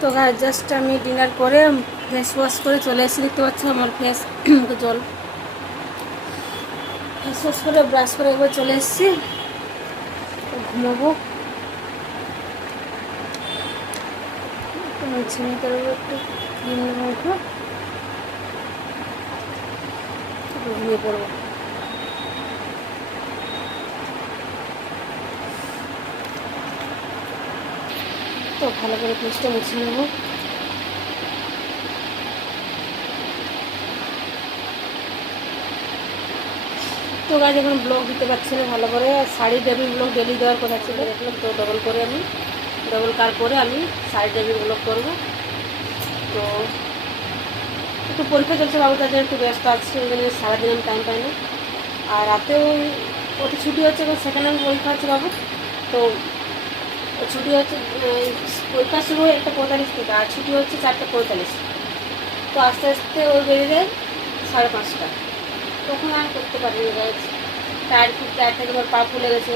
তো গায়ে জাস্ট আমি ডিনার করে ফেস ওয়াশ করে চলে এসে দেখতে পাচ্ছি আমার ফেস জল ফেস ওয়াশ করে ব্রাশ করে একবার চলে এসেছি। ঘুমাবো, ঝিমিয়ে করবো, একটু ক্রিম নেবো, একটু ঘুমিয়ে পড়বো। তো ভালো করে ফেসটা মুছে নেবো। তো গাছ এখন ব্লগ দিতে পারছি না ভালো করে, শাড়ি ডেবি ব্লগ ডেলি দেওয়ার কথা ছিল, দেখলাম তো ডবল কার করে আমি শাড়ি ডেবি ব্লগ করবো। তো একটু পরীক্ষা চলছে বাবু, তার জন্য একটু ব্যস্ত আছে, ওই জন্য সারাদিন আমি টাইম পাই না। আর রাতেও ওটা ছুটি হচ্ছে, এবং সেখানে আমি পরীক্ষা হচ্ছে বাবু। তো ছুটি হচ্ছে, পরীক্ষা শুরু হয় 1:45 থেকে, আর ছুটি হচ্ছে 4:45। তো আস্তে আস্তে ওই বেড়ে যায় 5:30। তখন আর করতে পারিনি গাছ, খুব টায়ার থেকে আমার পা ফুলে গেছে,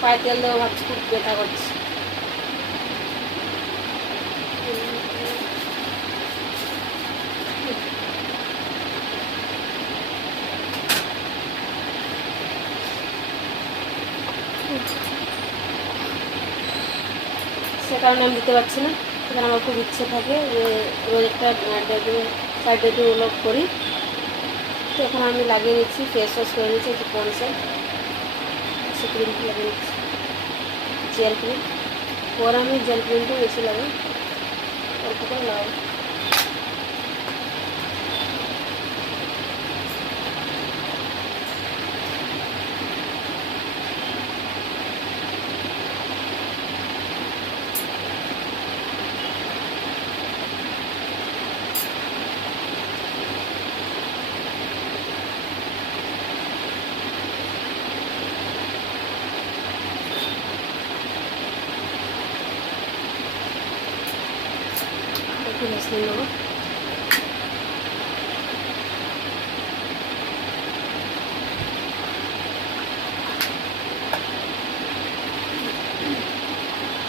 পায়ে তেল দেওয়া ভাবছি, খুব ব্যথা করছে। সে কারণে আমি দিতে পারছি না। সেখানে আমার খুব ইচ্ছে থাকে যে রোজ একটা সাইড ডেটে ব্লগ করি। তো এখন আমি লাগিয়ে নিচ্ছি, ফেস ওয়াশ করে নিচ্ছি, একটু পন্সেল সে ক্রিমটা লাগিয়ে নিচ্ছি, জেল ক্রিম। পরে আমি জেল ক্রিমটা বেশি লাগাই, অল্প করে লাগাই। একটু ভেসলিন নেবো।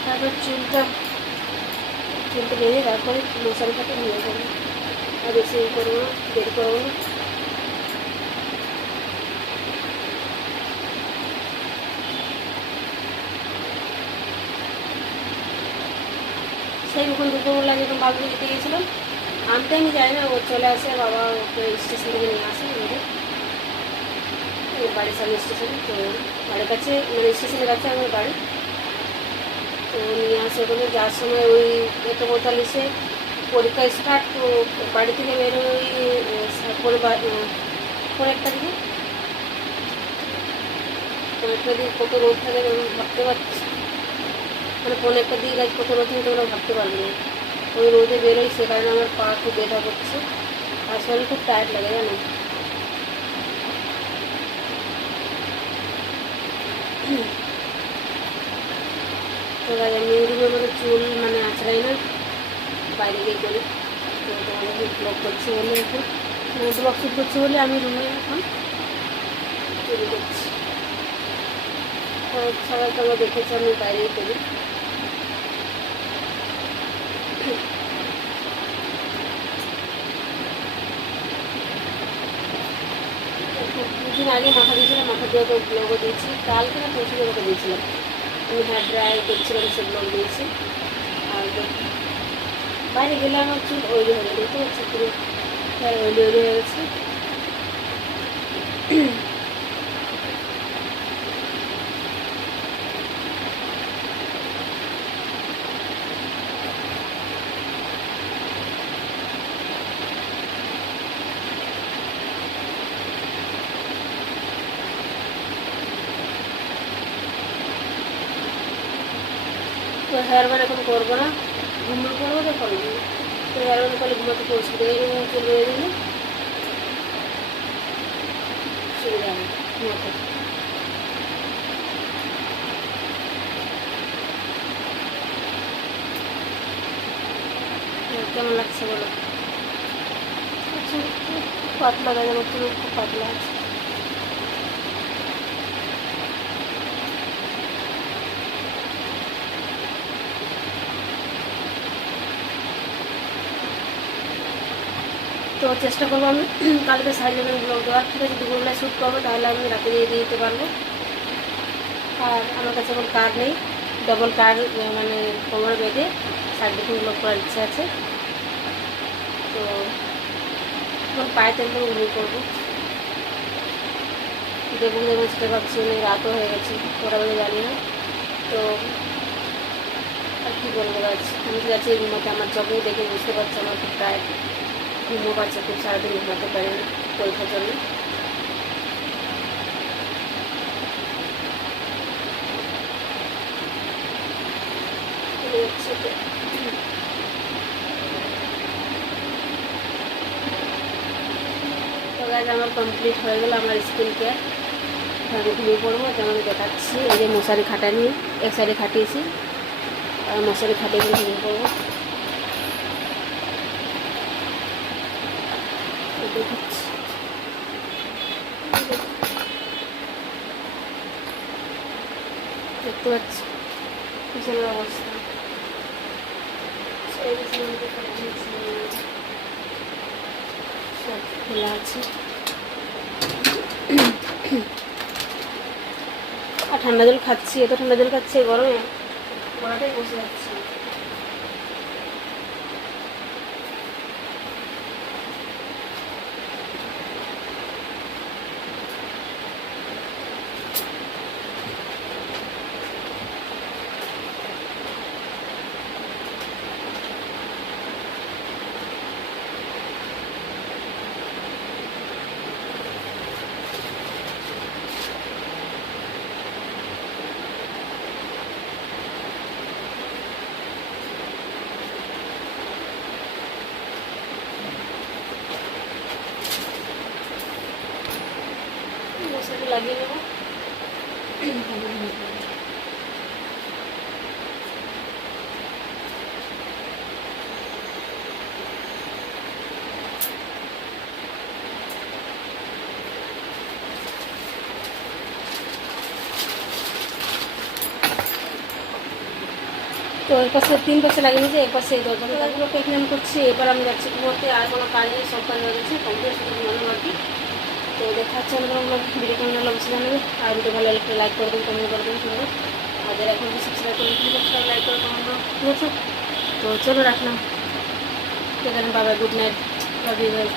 তারপর চুলটা বেরিয়ে তারপরে লোশনটাকে নিয়ে যাবো, আর বেশি করবো না, দেরি করবো না। সেই যখন দুপুরবেলা যখন বাবুকে দিতে গেছিলাম, আনতে আমি যাই না, ও চলে আসে, বাবা ওকে স্টেশন থেকে নিয়ে আসে আমাদের বাড়ির সামনে স্টেশনে। তো বাড়ির কাছে, মানে স্টেশনের কাছে আমার বাড়ি। তো নিয়ে আসে, ওখানে যাওয়ার সময় ওই 1:45-এ পরীক্ষা স্টার্ট। তো বাড়ি থেকে বেরোয় ওই পনেরোটা দিকে। পনেরোটা দিকে কত রোদ থাকে আমি ভাবতে পারছি, মানে পনেরোটা দিকে গাছ কত রোদ থাকে তোমরা ভাবতে পারবে না। ওই রোদে বেরোই, সে কারণে আমার পা খুব ব্যথা করছে, আর শরীর খুব টায়ার্ড লাগে জানো। তো গাছ আমি রুমের মধ্যে চুল মানে আছড়াই না, বাইরে গিয়ে করি। তো তোমাদের ব্লগ করছি বলে, এখন ব্লগ শ্যুট করছি বলে আমি রুমে এখন তৈরি করছি। সবাই তো আমরা দেখেছি আমি বাইরেই করি। দুদিন আগে মাথা দিয়েছিলাম, মাথা দিয়ে তো ব্লগও দিয়েছি, কালকে না পরশু দিন দিয়েছিলাম। আমি হেয়ার ড্রাই করছিলাম, সে ব্লগ দিয়েছি। আর বাইরে গেলে আমার চুল অয়েলি হয়ে গেছে, দেখতে পাচ্ছি পুরো অয়েলি হয়ে গেছে। তো হেয়ার ব্যান্ড এখন করবো না, ঘুমো করবো তো করবো। তো হেয়ার ব্যান্ড করলে ঘুমাতে খুব অসুবিধা, এরকম চুল রয়ে গেলে সুবিধা হবে ঘুমাতে। কেমন লাগছে বলো? আচ্ছা, পাতলা গায়ে আমার চুল খুব পাতলা আছে। তো চেষ্টা করবো আমি কালকে সাইড টেবিল ব্লগ দেওয়ার, ঠিক আছে। দুপুরবেলায় শ্যুট করবো, তাহলে আমি রাতে দিয়ে দিতে পারবো। আর আমার কাছে এখন কার্ড নেই, ডবল কার্ড মানে কোমরে বেঁধে সাইড টেবিল ব্লগ করার ইচ্ছা আছে। তো এখন পায়ে তেল করে ঘুমিয়ে পড়বো। দেখবো সেটা ভাবছি, অনেক রাতও হয়ে গেছে, কটা বাজে জানি না। তো আর কী বলবো গাছ, আমি তো যাচ্ছি ঘুমাতে। আমার চোখেই দেখে বুঝতে পারছি আমার খুব টায়ার্ড, ঘুমও পাচ্ছে, খুব সারাদিন ঘুমাতে পারি না পরীক্ষার জন্য। তো গাছ আমার কমপ্লিট হয়ে গেল আমার স্কিন কেয়ার। আমি ঘুমিয়ে পড়বো, যেমন দেখাচ্ছি। এই যে মশারি খাটা নিয়ে এক সাইডে খাটিয়েছি, আর মশারি খাটিয়ে করে ঘুমিয়ে পড়বো। দেখাচ্ছি, দেখতে পাচ্ছি পিছনের অবস্থা। সব খোলা আছে। আর ঠান্ডা জল খাচ্ছি, এত ঠান্ডা জল খাচ্ছি গরমে, গলাটাই বসে যাচ্ছে। মশারি লাগিয়ে নেবো। তো এর পাশে 3 পাশে লাগিয়ে নিয়েছি, এর পাশে এই দরজাগুলোকে এখানে আমি করছি। এবার আমি যাচ্ছি ঘুমোতে, আর কোনো কাজ নেই, সব কাজ হয়ে গেছে কমপ্লিট, শুধু ঘুমানো বাকি। তো দেখাচ্ছে আমাদের ভিডিও কেমন লাগলো অবশ্যই জানাবে। আর ভিডিও ভালো লাগলে লাইক করবেন, কমেন্ট করবেন, শুনবেন। আমাদের এখন সাবস্ক্রাইব করবেন, লাইক করে কমেন্ট করবেন, ঠিক আছে। তো চলো রাখলাম, ঠিক আছে, বাবা, good night, love you guys.